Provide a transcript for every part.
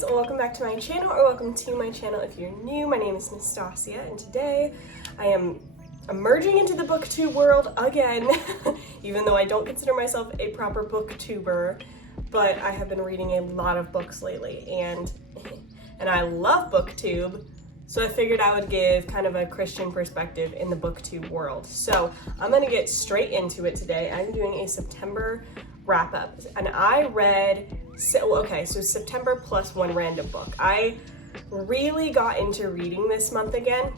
guys, welcome back to my channel, or welcome to my channel if you're new. My name is Nastasia, and today I am emerging into the booktube world again, even though I don't consider myself a proper booktuber, but I have been reading a lot of books lately, and I love booktube, so I figured I would give kind of a Christian perspective in the booktube world. So I'm gonna get straight into it today. I'm doing a September wrap up, and I read, so September plus one random book. I really got into reading this month again,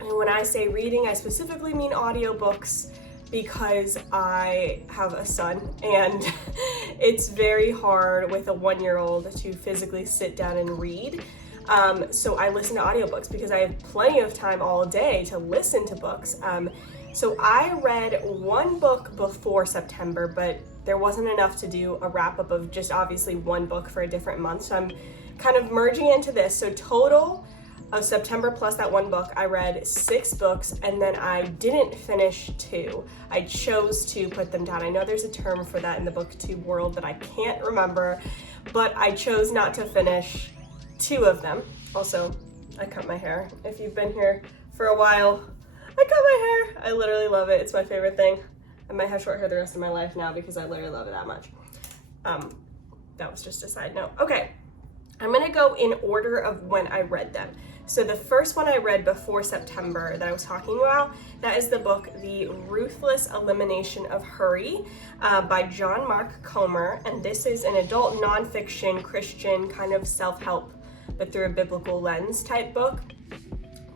and when I say reading, I specifically mean audiobooks, because I have a son and it's very hard with a 1-year-old to physically sit down and read. So I listen to audiobooks because I have plenty of time all day to listen to books. So I read one book before September, but there wasn't enough to do a wrap up of just obviously one book for a different month. So I'm kind of merging into this. So total of September plus that one book, I read 6 books, and then I didn't finish 2. I chose to put them down. I know there's a term for that in the booktube world that I can't remember, but I chose not to finish 2 of them. Also, I cut my hair. If you've been here for a while, I cut my hair. I literally love it. It's my favorite thing. I might have short hair the rest of my life now because I literally love it that much. That was just a side note. Okay, I'm gonna go in order of when I read them. So the first one I read before September that I was talking about, that is the book, The Ruthless Elimination of Hurry by John Mark Comer. And this is an adult nonfiction Christian kind of self-help, but through a biblical lens type book.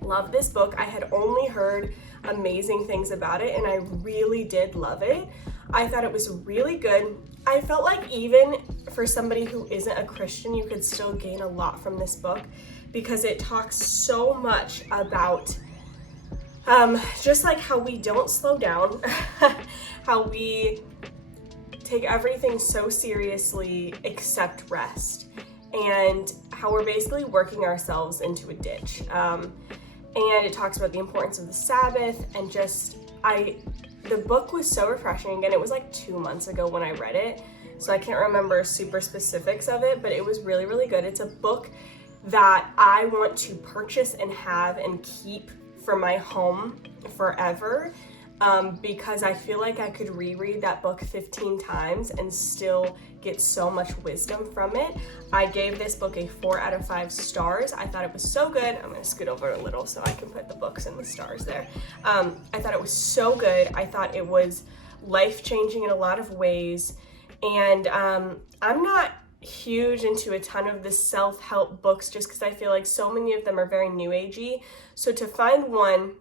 Love this book. I had only heard amazing things about it, and I really did love it. I thought it was really good. I felt like even for somebody who isn't a Christian, you could still gain a lot from this book, because it talks so much about just like how we don't slow down, how we take everything so seriously except rest, and how we're basically working ourselves into a ditch. And it talks about the importance of the Sabbath, and just, the book was so refreshing. And it was like 2 months ago when I read it, so I can't remember super specifics of it, but it was really, really good. It's a book that I want to purchase and have and keep for my home forever, because I feel like I could reread that book 15 times and still get so much wisdom from it. I gave this book a 4 out of 5 stars. I thought it was so good. I'm gonna scoot over a little so I can put the books and the stars there. I thought it was so good. I thought it was life-changing in a lot of ways. And I'm not huge into a ton of the self-help books just because I feel like so many of them are very new agey. So to find one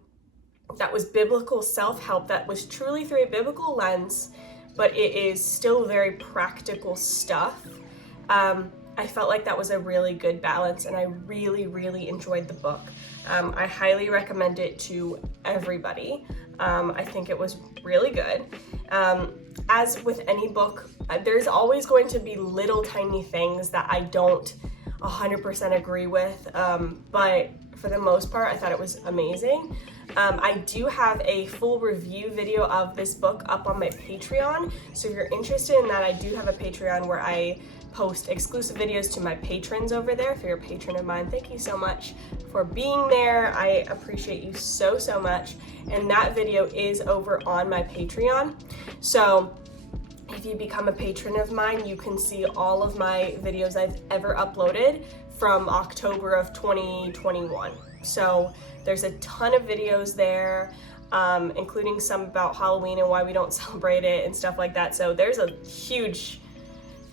that was biblical self-help, that was truly through a biblical lens, but it is still very practical stuff, I felt like that was a really good balance, and I really, really enjoyed the book. I highly recommend it to everybody. I think it was really good. As with any book, there's always going to be little tiny things that I don't 100% agree with, but for the most part, I thought it was amazing. I do have a full review video of this book up on my Patreon, so if you're interested in that, I do have a Patreon where I post exclusive videos to my patrons over there. If you're a patron of mine, thank you so much for being there. I appreciate you so, so much. And that video is over on my Patreon. So if you become a patron of mine, you can see all of my videos I've ever uploaded from October of 2021. So there's a ton of videos there, including some about Halloween and why we don't celebrate it and stuff like that. So there's a huge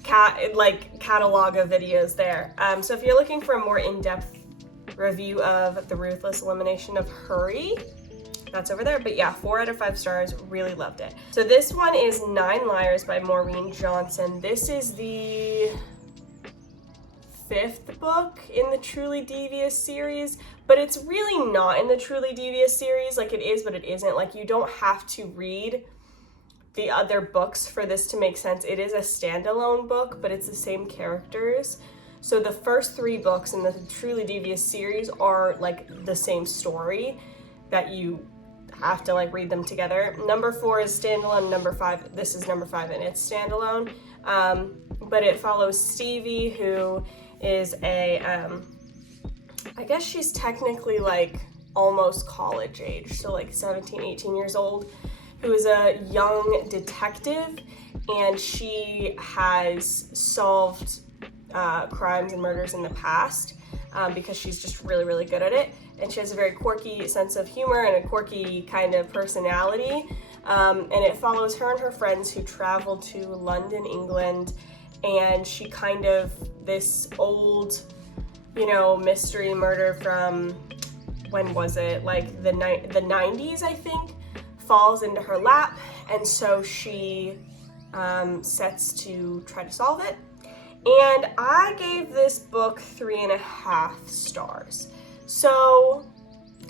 catalog of videos there. So if you're looking for a more in-depth review of The Ruthless Elimination of Hurry, that's over there. But yeah, 4 out of 5 stars, really loved it. So this one is 9 Liars by Maureen Johnson. This is the 5th book in the Truly Devious series, but it's really not in the Truly Devious series. Like, it is, but it isn't. Like, you don't have to read the other books for this to make sense. It is a standalone book, but it's the same characters. So the first 3 books in the Truly Devious series are like the same story, that you have to like read them together. Number 4 is standalone. Number 5, this is number 5, and it's standalone. But it follows Stevie, who is I guess she's technically like almost college age, so like 17, 18 years old, who is a young detective, and she has solved crimes and murders in the past because she's just really, really good at it. And she has a very quirky sense of humor and a quirky kind of personality. And it follows her and her friends who travel to London, England, and she kind of, this old, mystery murder from, when was it? Like the 90s, I think, falls into her lap. And so she sets to try to solve it. And I gave this book 3.5 stars. So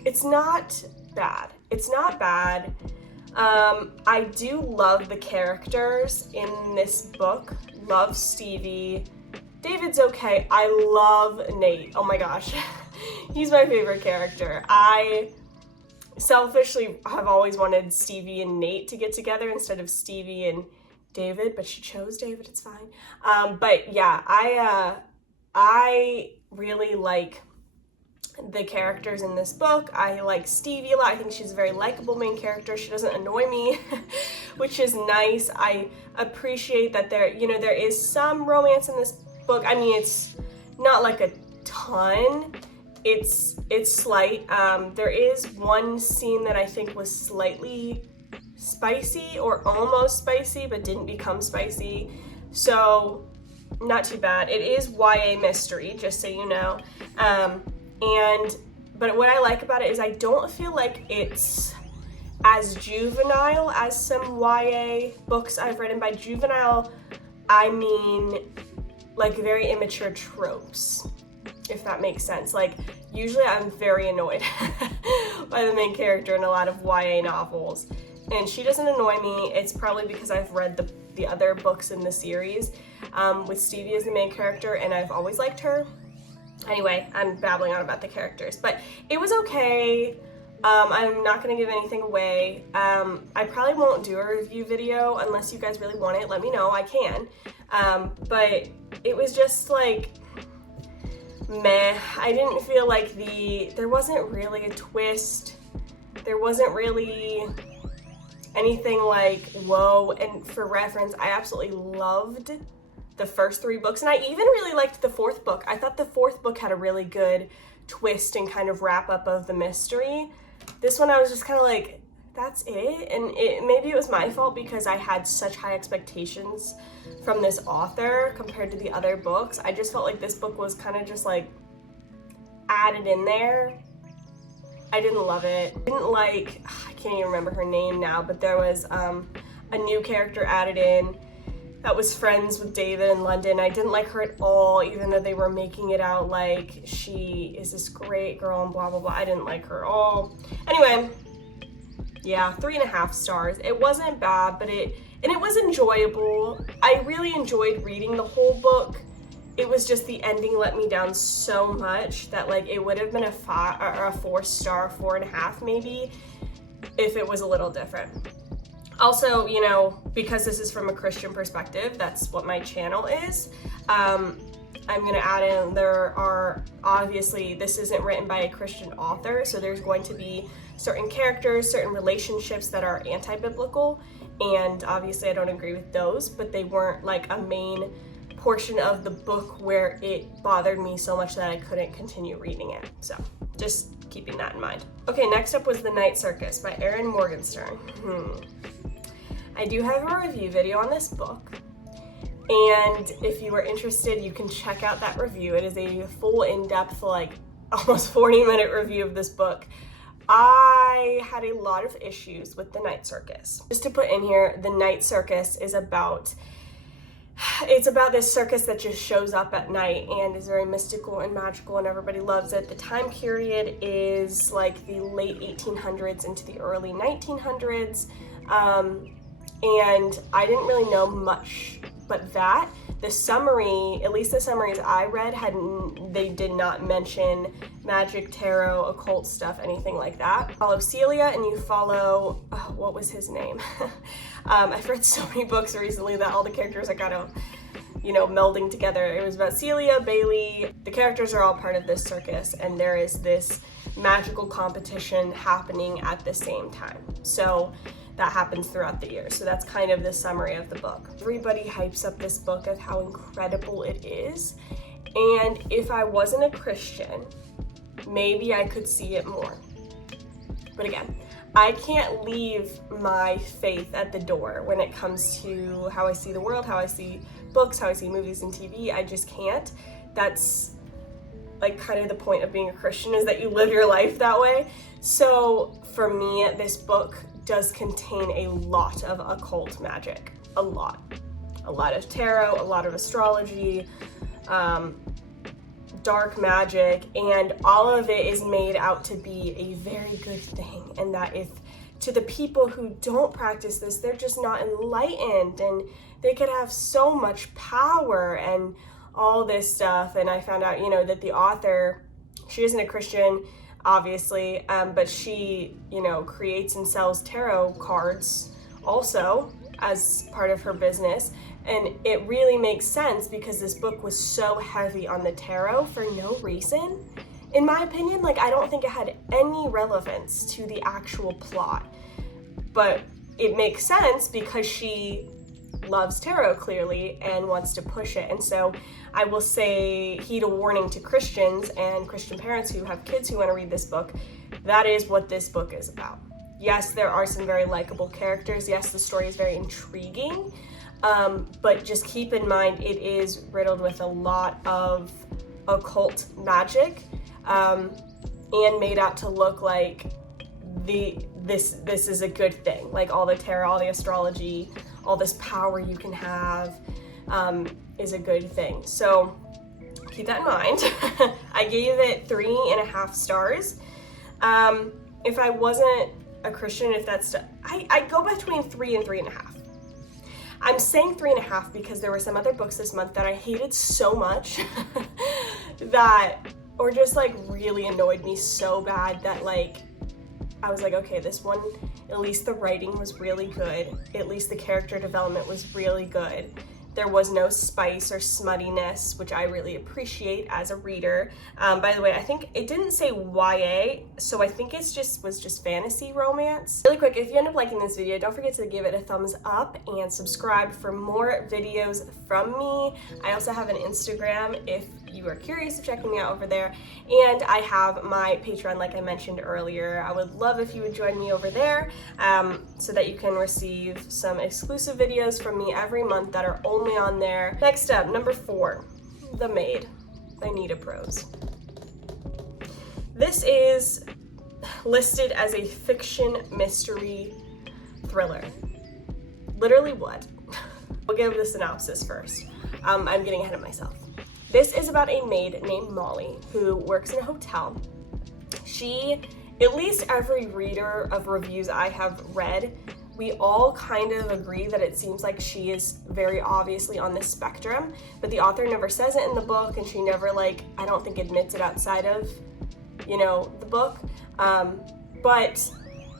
it's not bad. It's not bad. I do love the characters in this book. Love Stevie. David's okay. I love Nate. Oh my gosh. He's my favorite character. I selfishly have always wanted Stevie and Nate to get together instead of Stevie and David, but she chose David. It's fine. But yeah, I really like the characters in this book. I like Stevie a lot. I think she's a very likable main character. She doesn't annoy me, which is nice. I appreciate that there is some romance in this book. I mean, it's not like a ton. It's slight. There is one scene that I think was slightly spicy or almost spicy, but didn't become spicy. So not too bad. It is YA mystery, just so you know. But what I like about it is I don't feel like it's as juvenile as some YA books I've read. And by juvenile, I mean like very immature tropes, if that makes sense. Like, usually I'm very annoyed by the main character in a lot of YA novels. And she doesn't annoy me. It's probably because I've read the other books in the series with Stevie as the main character, and I've always liked her. Anyway, I'm babbling on about the characters, but it was okay. I'm not going to give anything away. I probably won't do a review video unless you guys really want it. Let me know. I can. But it was just like, meh. I didn't feel like there wasn't really a twist. There wasn't really anything like, whoa. And for reference, I absolutely loved the first 3 books, and I even really liked the 4th book. I thought the 4th book had a really good twist and kind of wrap up of the mystery. This one I was just kind of like, that's it? And maybe it was my fault because I had such high expectations from this author compared to the other books. I just felt like this book was kind of just like added in there. I didn't love it. I didn't like, I can't even remember her name now, but there was a new character added in that was friends with David in London. I didn't like her at all, even though they were making it out like she is this great girl and blah, blah, blah. I didn't like her at all. Anyway, yeah, 3.5 stars. It wasn't bad, but it was enjoyable. I really enjoyed reading the whole book. It was just the ending let me down so much that like it would have been a 4-star, 4.5 maybe, if it was a little different. Also, because this is from a Christian perspective, that's what my channel is. I'm gonna add in, there are, obviously, this isn't written by a Christian author, so there's going to be certain characters, certain relationships that are anti-biblical, and obviously I don't agree with those, but they weren't like a main portion of the book where it bothered me so much that I couldn't continue reading it. So, just keeping that in mind. Okay, next up was The Night Circus by Erin Morgenstern. I do have a review video on this book, and if you are interested, you can check out that review. It is a full, in-depth, like almost 40-minute review of this book. I had a lot of issues with The Night Circus. Just to put in here, The Night Circus is about this circus that just shows up at night and is very mystical and magical, and everybody loves it. The time period is like the late 1800s into the early 1900s. And I didn't really know much but that. The summary, at least the summaries I read, they did not mention magic, tarot, occult stuff, anything like that. Follow Celia and you follow, what was his name? I've read so many books recently that all the characters are kind of you know, melding together. It was about Celia, Bailey. The characters are all part of this circus, and there is this magical competition happening at the same time. So that happens throughout the year. So that's kind of the summary of the book. Everybody hypes up this book of how incredible it is. And if I wasn't a Christian, maybe I could see it more. But again, I can't leave my faith at the door when it comes to how I see the world, how I see books, how I see movies and TV. I just can't. That's like kind of the point of being a Christian, is that you live your life that way. So for me, this book does contain a lot of occult magic. A lot of tarot, a lot of astrology, dark magic, and all of it is made out to be a very good thing, and that if to the people who don't practice this, they're just not enlightened, and they could have so much power and all this stuff. And I found out, you know, that the author, she isn't a Christian, obviously, but she, you know, creates and sells tarot cards also as part of her business. And it really makes sense because this book was so heavy on the tarot for no reason. In my opinion, like, I don't think it had any relevance to the actual plot, but it makes sense because she loves tarot clearly and wants to push it. And so I will say, heed a warning to Christians and Christian parents who have kids who want to read this book. That is what this book is about. Yes, there are some very likable characters. Yes, the story is very intriguing. But just keep in mind, it is riddled with a lot of occult magic, and made out to look like this is a good thing. Like all the tarot, all the astrology, all this power you can have, is a good thing. So keep that in mind. I gave it 3.5 stars. If I wasn't a Christian, if that's, I go between 3 and 3.5. I'm saying 3.5 because there were some other books this month that I hated so much that, or just like really annoyed me so bad that like, I was like, okay, this one, at least the writing was really good. At least the character development was really good. There was no spice or smuttiness, which I really appreciate as a reader. By the way, I think it didn't say YA, so I think was just fantasy romance. Really quick, if you end up liking this video, don't forget to give it a thumbs up and subscribe for more videos from me. I also have an Instagram if you are curious of checking me out over there. And I have my Patreon, like I mentioned earlier. I would love if you would join me over there, so that you can receive some exclusive videos from me every month that are only on there. Next up, number 4, The Maid by Nita Prose. This is listed as a fiction mystery thriller. Literally what? We'll give the synopsis first. I'm getting ahead of myself. This is about a maid named Molly who works in a hotel. She, at least every reader of reviews I have read, we all kind of agree that it seems like she is very obviously on the spectrum, but the author never says it in the book, and she never, like, I don't think admits it outside of, you know, the book. But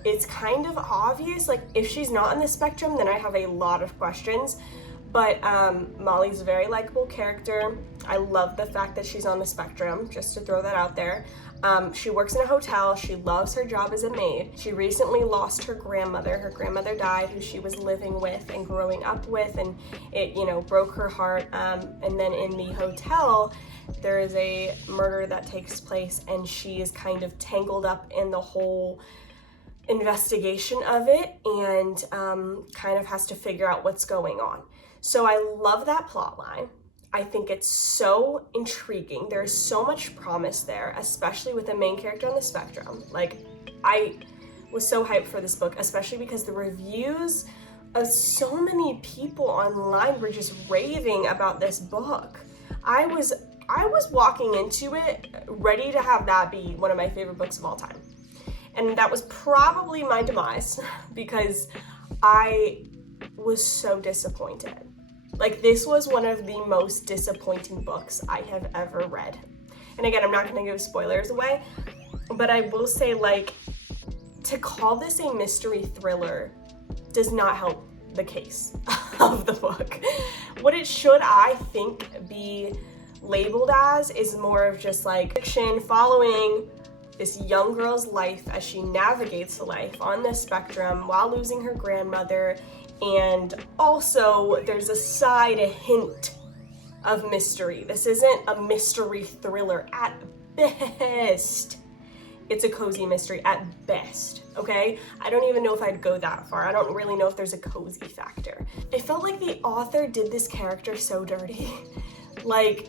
it's kind of obvious, like, if she's not on the spectrum, then I have a lot of questions. But Molly's a very likable character. I love the fact that she's on the spectrum, just to throw that out there. She works in a hotel. She loves her job as a maid. She recently lost her grandmother. Her grandmother died, who she was living with and growing up with, and it, you know, broke her heart. And then in the hotel, there is a murder that takes place, and she is kind of tangled up in the whole investigation of it, and kind of has to figure out what's going on. So I love that plot line. I think it's so intriguing. There's so much promise there, especially with the main character on the spectrum. Like, I was so hyped for this book, especially because the reviews of so many people online were just raving about this book. I was walking into it ready to have that be one of my favorite books of all time. And that was probably my demise because I was so disappointed. Like, this was one of the most disappointing books I have ever read. And again, I'm not gonna give spoilers away, but I will say, like, to call this a mystery thriller does not help the case of the book. What it should, I think, be labeled as is more of just like fiction following this young girl's life as she navigates life on the spectrum while losing her grandmother. And also there's a hint of mystery. This isn't a mystery thriller at best. It's a cozy mystery at best, okay? I don't even know if I'd go that far. I don't really know if there's a cozy factor. I felt like the author did this character so dirty. Like,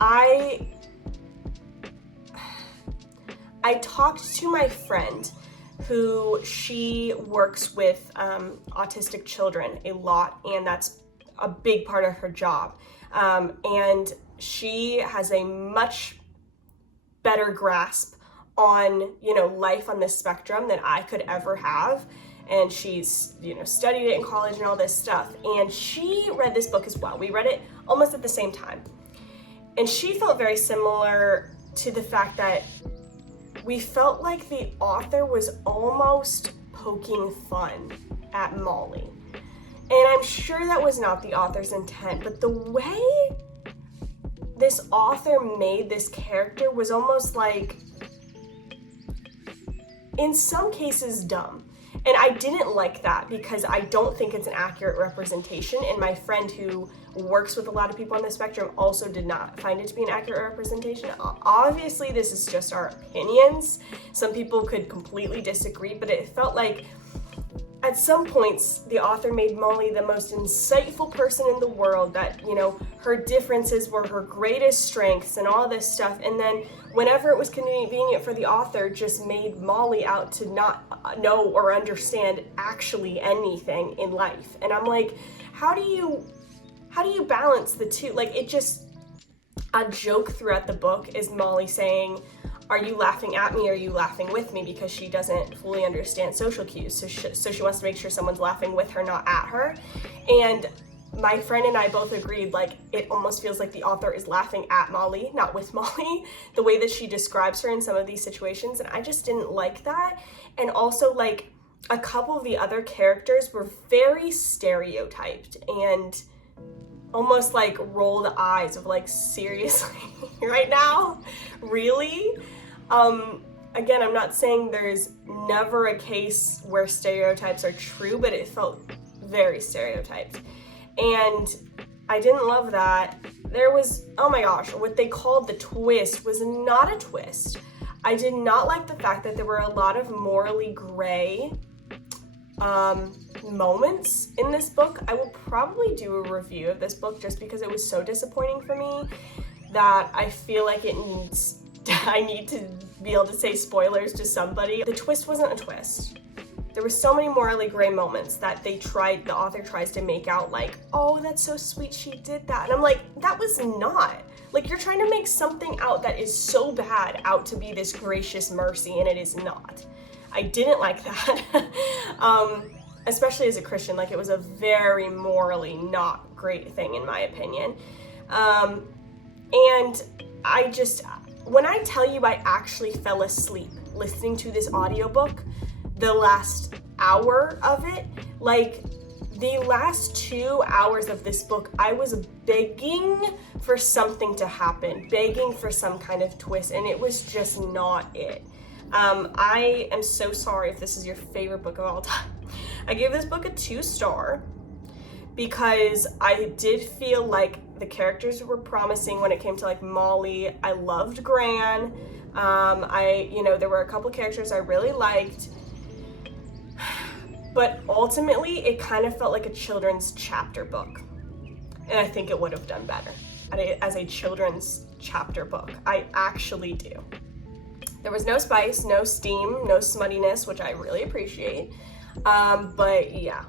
I talked to my friend who she works with autistic children a lot, and that's a big part of her job. And she has a much better grasp on, you know, life on the spectrum than I could ever have. And she's, you know, studied it in college and all this stuff. And she read this book as well. We read it almost at the same time. And she felt very similar to the fact that we felt like the author was almost poking fun at Molly. And I'm sure that was not the author's intent, but the way this author made this character was almost like, in some cases, dumb. And I didn't like that because I don't think it's an accurate representation. And my friend who works with a lot of people on the spectrum also did not find it to be an accurate representation. Obviously, this is just our opinions. Some people could completely disagree, but it felt like at some points, the author made Molly the most insightful person in the world, that, you know, her differences were her greatest strengths and all this stuff. And then whenever it was convenient for the author, just made Molly out to not know or understand actually anything in life. And I'm like, how do you balance the two? Like, it just, a joke throughout the book is Molly saying, are you laughing at me or are you laughing with me? Because she doesn't fully understand social cues. So she wants to make sure someone's laughing with her, not at her. And my friend and I both agreed, like, it almost feels like the author is laughing at Molly, not with Molly, the way that she describes her in some of these situations. And I just didn't like that. And also, like, a couple of the other characters were very stereotyped and almost like rolled eyes of like, seriously, right now? Really? Again, I'm not saying there's never a case where stereotypes are true, but it felt very stereotyped. And I didn't love that. There was, oh my gosh, what they called the twist was not a twist. I did not like the fact that there were a lot of morally gray moments in this book. I will probably do a review of this book just because it was so disappointing for me that I feel like I need to be able to say spoilers to somebody. The twist wasn't a twist. There were so many morally gray moments that the author tries to make out like, oh, that's so sweet she did that. And I'm like, that was not. Like, you're trying to make something out that is so bad out to be this gracious mercy, and it is not. I didn't like that. Especially as a Christian, like, it was a very morally not great thing in my opinion. And I just, when I tell you I actually fell asleep listening to this audiobook, the last hour of it, like the last 2 hours of this book, I was begging for something to happen, begging for some kind of twist, and it was just not it. I am so sorry if this is your favorite book of all time. I gave this book a 2-star because I did feel like the characters were promising when it came to like Molly. I loved Gran. There were a couple characters I really liked, but ultimately it kind of felt like a children's chapter book. And I think it would have done better as a children's chapter book. I actually do. There was no spice, no steam, no smuttiness, which I really appreciate. But yeah.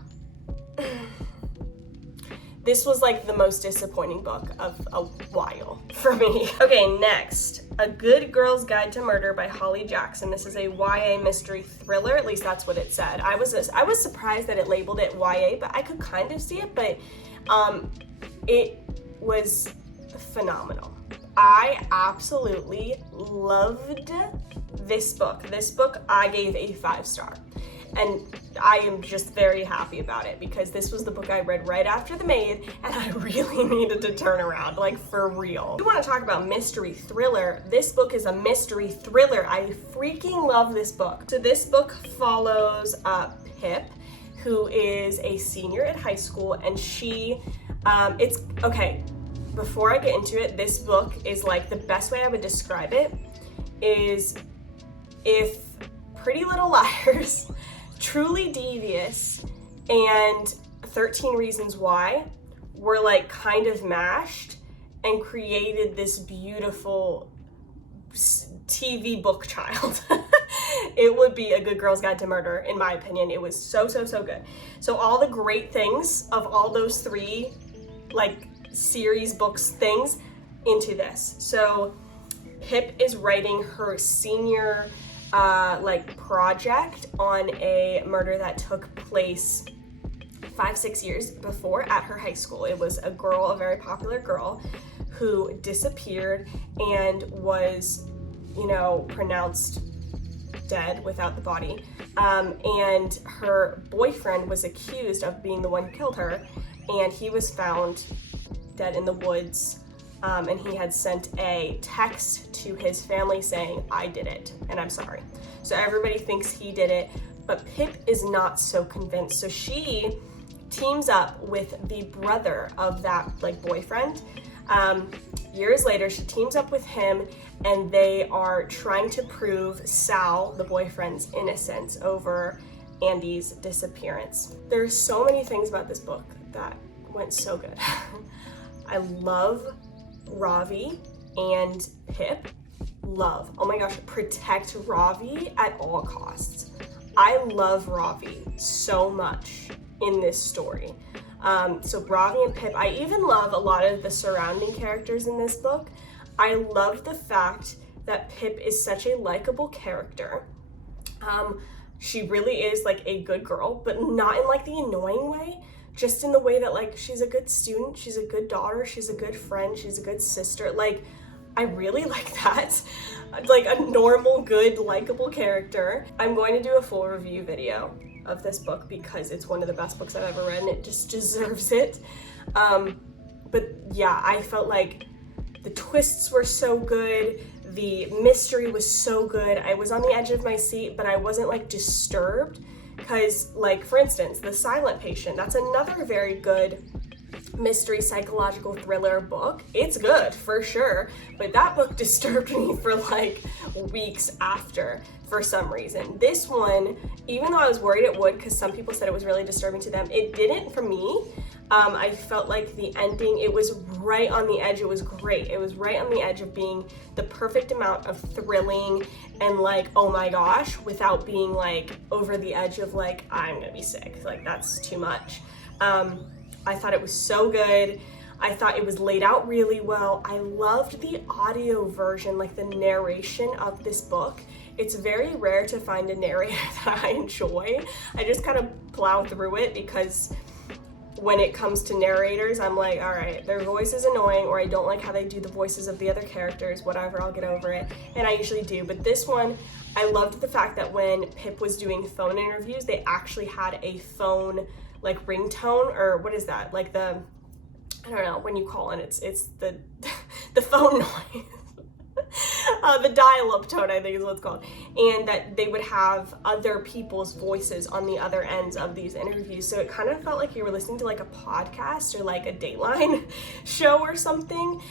This was like the most disappointing book of a while for me. Okay, next, A Good Girl's Guide to Murder by Holly Jackson. This is a YA mystery thriller, at least that's what it said. I was surprised that it labeled it YA, but I could kind of see it, but it was phenomenal. I absolutely loved this book. This book I gave a 5-star. And I am just very happy about it because this was the book I read right after The Maid, and I really needed to turn around, like for real. We want to talk about mystery thriller. This book is a mystery thriller. I freaking love this book. So this book follows Pip, who is a senior at high school, and she, it's, okay, before I get into it, this book is like, the best way I would describe it is if Pretty Little Liars, Truly Devious, and 13 Reasons Why were like kind of mashed and created this beautiful TV book child. It would be A Good Girl's Guide to Murder, in my opinion. It was so good. So all the great things of all those three like series books things into this. So Pip is writing her senior like project on a murder that took place 5-6 years before at her high school. It was a girl, a very popular girl, who disappeared and was, you know, pronounced dead without the body. And her boyfriend was accused of being the one who killed her, and he was found dead in the woods. And he had sent a text to his family saying, I did it, and I'm sorry. So everybody thinks he did it, but Pip is not so convinced. So she teams up with the brother of that like boyfriend. Years later, she teams up with him, and they are trying to prove Sal, the boyfriend's innocence over Andy's disappearance. There's so many things about this book that went so good. I love Ravi and Pip. Love, oh my gosh, protect Ravi at all costs. I love Ravi so much in this story. So Ravi and Pip, I even love a lot of the surrounding characters in this book. I love the fact that Pip is such a likable character. She really is like a good girl, but not in like the annoying way. Just in the way that like she's a good student, she's a good daughter, she's a good friend, she's a good sister. Like, I really like that. Like a normal, good, likable character. I'm going to do a full review video of this book because it's one of the best books I've ever read and it just deserves it. But yeah, I felt like the twists were so good. The mystery was so good. I was on the edge of my seat, but I wasn't like disturbed. Because, like, for instance, The Silent Patient, that's another very good mystery psychological thriller book. It's good, for sure, but that book disturbed me for, like, weeks after, for some reason. This one, even though I was worried it would, because some people said it was really disturbing to them, it didn't for me. I felt like the ending, it was right on the edge. It was great. It was right on the edge of being the perfect amount of thrilling and like, oh my gosh, without being like over the edge of like, I'm gonna be sick. Like that's too much. I thought it was so good. I thought it was laid out really well. I loved the audio version, like the narration of this book. It's very rare to find a narrator that I enjoy. I just kind of plow through it because when it comes to narrators, I'm like, all right, their voice is annoying, or I don't like how they do the voices of the other characters, whatever, I'll get over it. And I usually do. But this one, I loved the fact that when Pip was doing phone interviews, they actually had a phone like ringtone, or what is that? Like the, I don't know, when you call in, it's the the phone noise. The dial-up tone, I think is what it's called. And that they would have other people's voices on the other ends of these interviews. So it kind of felt like you were listening to like a podcast or like a Dateline show or something.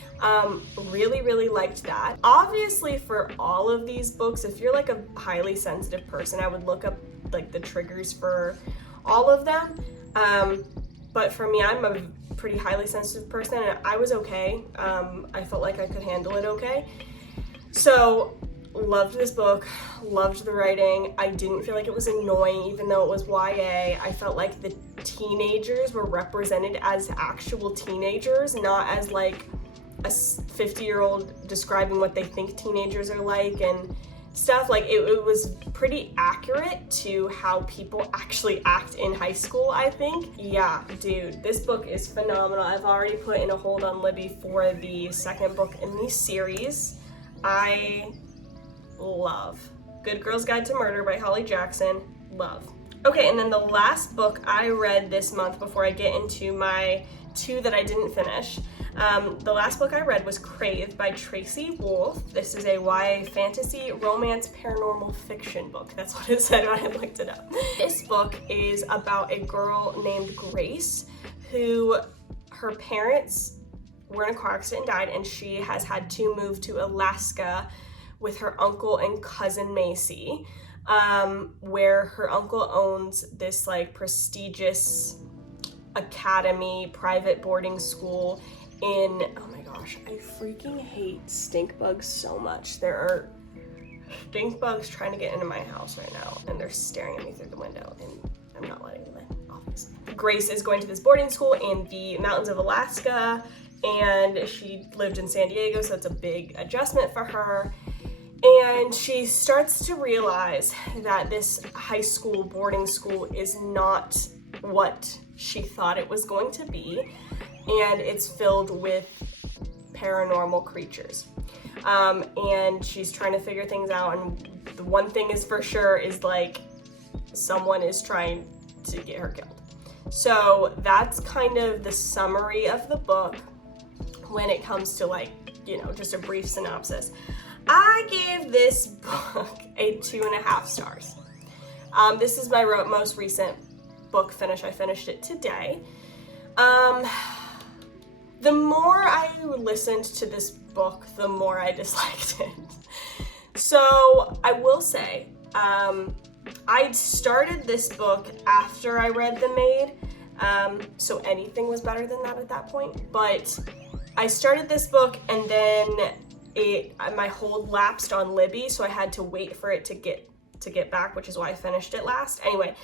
Really, really liked that. Obviously for all of these books, if you're like a highly sensitive person, I would look up like the triggers for all of them. But for me, I'm a pretty highly sensitive person and I was okay. I felt like I could handle it okay. So, loved this book, loved the writing. I didn't feel like it was annoying even though it was YA. I felt like the teenagers were represented as actual teenagers, not as like a 50-year-old describing what they think teenagers are like and stuff. Like it was pretty accurate to how people actually act in high school, I think. Yeah, dude, this book is phenomenal. I've already put in a hold on Libby for the second book in the series. I love Good Girl's Guide to Murder by Holly Jackson. Love. Okay, and then the last book I read this month before I get into my 2 that I didn't finish. The last book I read was Crave by Tracy Wolff. This is a YA fantasy, romance, paranormal fiction book. That's what it said when I looked it up. This book is about a girl named Grace who her parents were in a car accident and died, and she has had to move to Alaska with her uncle and cousin Macy, where her uncle owns this like prestigious academy, private boarding school in, oh my gosh, I freaking hate stink bugs so much. There are stink bugs trying to get into my house right now, and they're staring at me through the window, and I'm not letting them in, obviously. Grace is going to this boarding school in the mountains of Alaska, and she lived in San Diego, so it's a big adjustment for her. And she starts to realize that this high school boarding school is not what she thought it was going to be, and it's filled with paranormal creatures. And she's trying to figure things out, and the one thing is for sure is like someone is trying to get her killed. So that's kind of the summary of the book when it comes to like, you know, just a brief synopsis. I gave this book a 2.5 stars. This is my most recent book finish. I finished it today. The more I listened to this book, the more I disliked it. So I will say, I started this book after I read The Maid, so anything was better than that at that point. But I started this book and then my hold lapsed on Libby, so I had to wait for it to get back, which is why I finished it last. Anyway,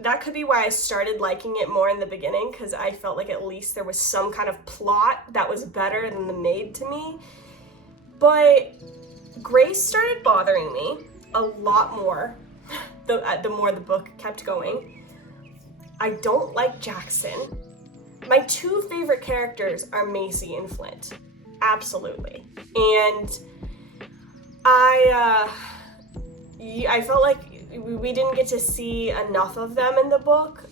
that could be why I started liking it more in the beginning, because I felt like at least there was some kind of plot that was better than The Maid to me. But Grace started bothering me a lot more the more the book kept going. I don't like Jackson. My 2 favorite characters are Macy and Flint. Absolutely. And I felt like we didn't get to see enough of them in the book,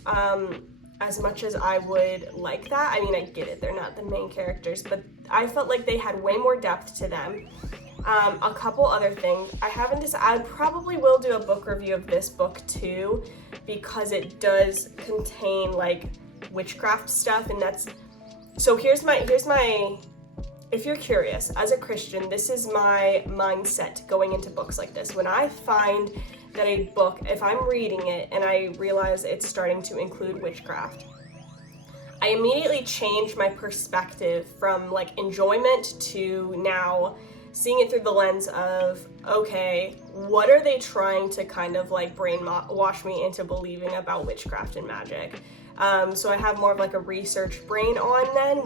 as much as I would like that. I mean, I get it, they're not the main characters, but I felt like they had way more depth to them. A couple other things. I haven't decided, I probably will do a book review of this book too, because it does contain like witchcraft stuff, and that's, so here's my, if you're curious, as a Christian, this is my mindset going into books like this. When I find that a book, if I'm reading it and I realize it's starting to include witchcraft, I immediately change my perspective from like enjoyment to now seeing it through the lens of, okay, what are they trying to kind of like brainwash me into believing about witchcraft and magic? So I have more of like a research brain on then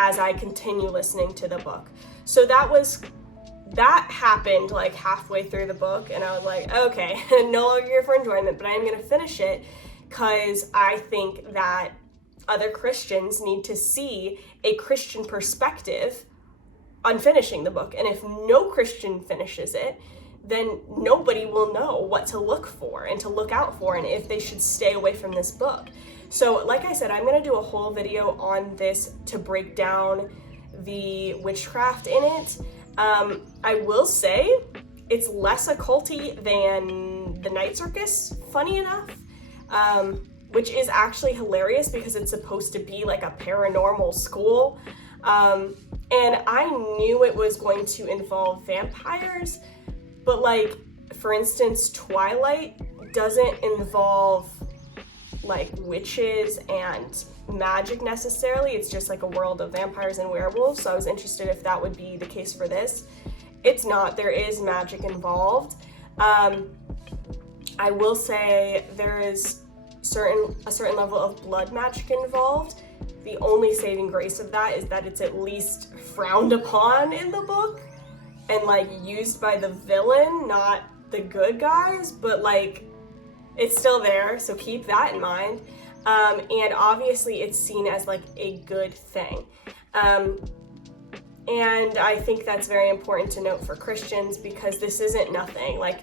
as I continue listening to the book. So that happened like halfway through the book, and I was like, okay, no longer here for enjoyment, but I'm gonna finish it because I think that other Christians need to see a Christian perspective on finishing the book. And if no Christian finishes it, then nobody will know what to look for and to look out for and if they should stay away from this book. So like I said, I'm gonna do a whole video on this to break down the witchcraft in it. I will say it's less occulty than the Night Circus, funny enough, which is actually hilarious because it's supposed to be like a paranormal school. And I knew it was going to involve vampires, but like, for instance, Twilight doesn't involve like witches and magic necessarily. It's just like a world of vampires and werewolves. So I was interested if that would be the case for this. It's not. There is magic involved. I will say there is a certain level of blood magic involved. The only saving grace of that is that it's at least frowned upon in the book and like used by the villain, not the good guys, but like it's still there, so keep that in mind. And obviously it's seen as like a good thing. And I think that's very important to note for Christians because this isn't nothing. Like,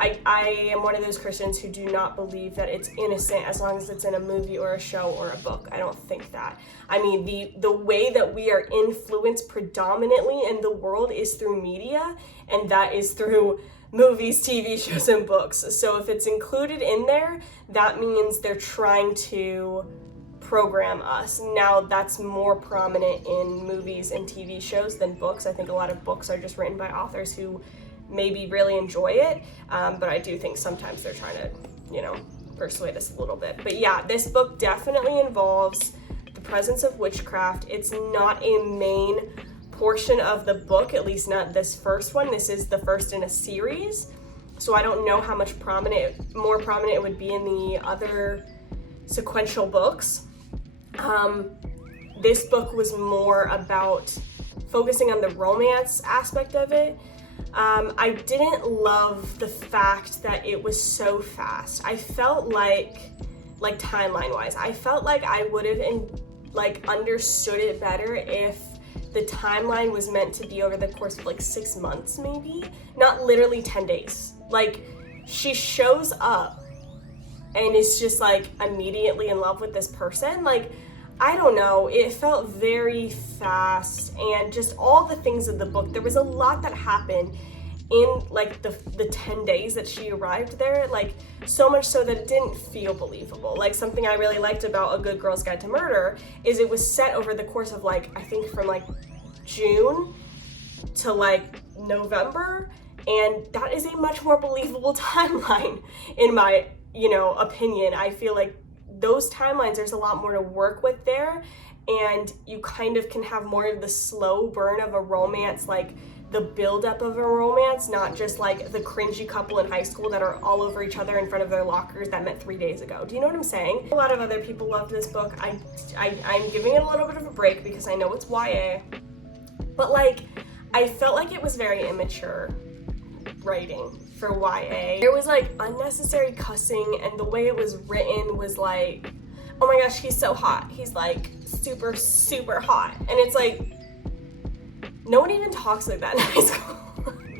I am one of those Christians who do not believe that it's innocent as long as it's in a movie or a show or a book. I don't think that. I mean, the way that we are influenced predominantly in the world is through media, and that is through movies, TV shows, and books. So if it's included in there, that means they're trying to program us. Now, that's more prominent in movies and TV shows than books. I think a lot of books are just written by authors who maybe really enjoy it, but I do think sometimes they're trying to, persuade us a little bit. But yeah, this book definitely involves the presence of witchcraft. It's not a main portion of the book, at least not this first one. This is the first in a series, so I don't know how much more prominent it would be in the other sequential books. This book was more about focusing on the romance aspect of it. I didn't love the fact that it was so fast. I felt like timeline-wise, I felt like I would have understood it better if the timeline was meant to be over the course of 6 months, maybe, not literally 10 days. She shows up and is just immediately in love with this person. I don't know, it felt very fast, and just all the things of the book, there was a lot that happened in the 10 days that she arrived there, so much so that it didn't feel believable. Something I really liked about A Good Girl's Guide to Murder is it was set over the course of I think from June to November, and that is a much more believable timeline in my opinion. I feel like those timelines, there's a lot more to work with there, and you kind of can have more of the slow burn of a romance, the buildup of a romance, not just the cringy couple in high school that are all over each other in front of their lockers that met 3 days ago. Do you know what I'm saying? A lot of other people loved this book. I'm giving it a little bit of a break because I know it's YA, but I felt like it was very immature writing for YA. There was unnecessary cussing, and the way it was written was oh my gosh, he's so hot. He's super, super hot. And it's no one even talks like that in high school.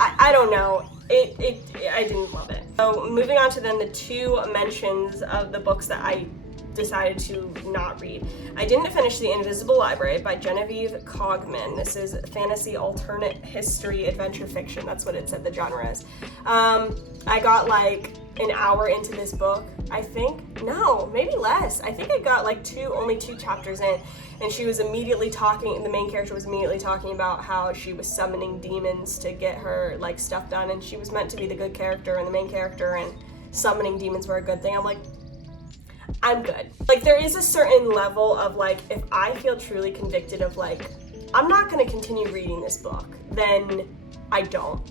I don't know. I didn't love it. So moving on to then the two mentions of the books that I decided to not read. I didn't finish The Invisible Library by Genevieve Cogman. This is fantasy, alternate history, adventure fiction. That's what it said the genre is. I got an hour into this book, I think. No, maybe less. I think I got only two chapters in, and she was immediately talking, the main character was immediately talking about how she was summoning demons to get her stuff done, and she was meant to be the good character and the main character, and summoning demons were a good thing. I'm I'm good. There is a certain level of if I feel truly convicted of I'm not gonna continue reading this book, then I don't.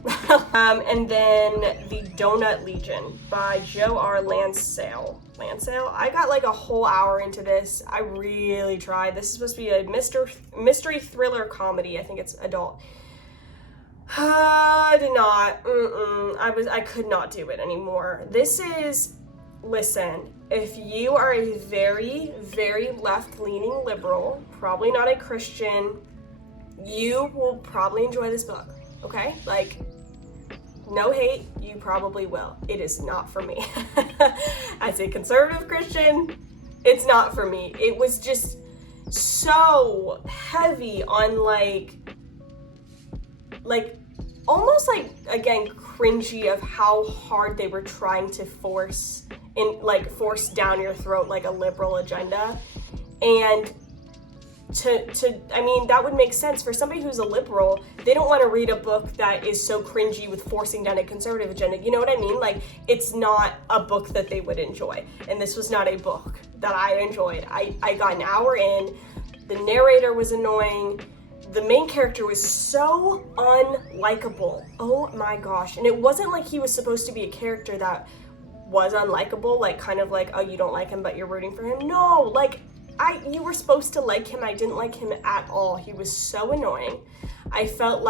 And then The Donut Legion by Joe R. Lansale. I got a whole hour into this. I really tried. This is supposed to be a mystery thriller comedy. I think it's adult. I did not. I could not do it anymore. This is, listen, if you are a very, very left-leaning liberal, probably not a Christian, you will probably enjoy this book, okay? No hate, you probably will. It is not for me. As a conservative Christian, it's not for me. It was just so heavy on almost again, cringy of how hard they were trying to force down your throat a liberal agenda. And I mean, that would make sense for somebody who's a liberal. They don't want to read a book that is so cringy with forcing down a conservative agenda. You know what I mean? It's not a book that they would enjoy. And this was not a book that I enjoyed. I got an hour in. The narrator was annoying. The main character was so unlikable. Oh my gosh. And it wasn't he was supposed to be a character that was unlikable, oh, you don't like him, but you're rooting for him. No, you were supposed to like him. I didn't like him at all. He was so annoying. I felt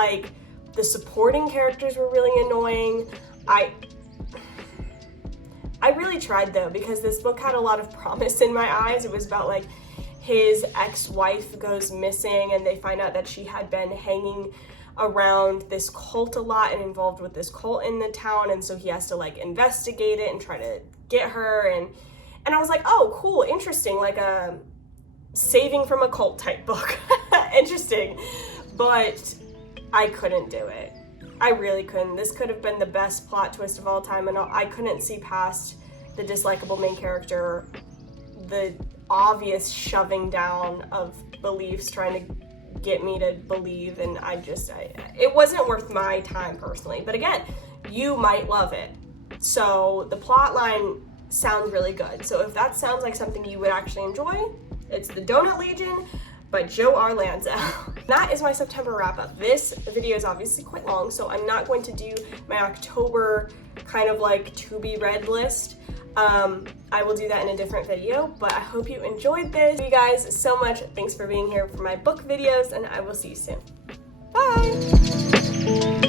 the supporting characters were really annoying. I really tried though, because this book had a lot of promise in my eyes. It was about his ex-wife goes missing and they find out that she had been hanging around this cult a lot and involved with this cult in the town, and so he has to like investigate it and try to get her, and I was like, oh cool, interesting, like a saving from a cult type book. Interesting. But I couldn't do it. I really couldn't. This could have been the best plot twist of all time, and I couldn't see past the dislikable main character, the obvious shoving down of beliefs, trying to get me to believe, and it wasn't worth my time personally. But again, you might love it. So the plot line sounds really good. So if that sounds like something you would actually enjoy, it's The Donut Legion by Joe R. Lansdale. That is my September wrap up. This video is obviously quite long, so I'm not going to do my October kind of like to be read list. I will do that in a different video, but I hope you enjoyed this. Thank you guys so much. Thanks for being here for my book videos, and I will see you soon. Bye!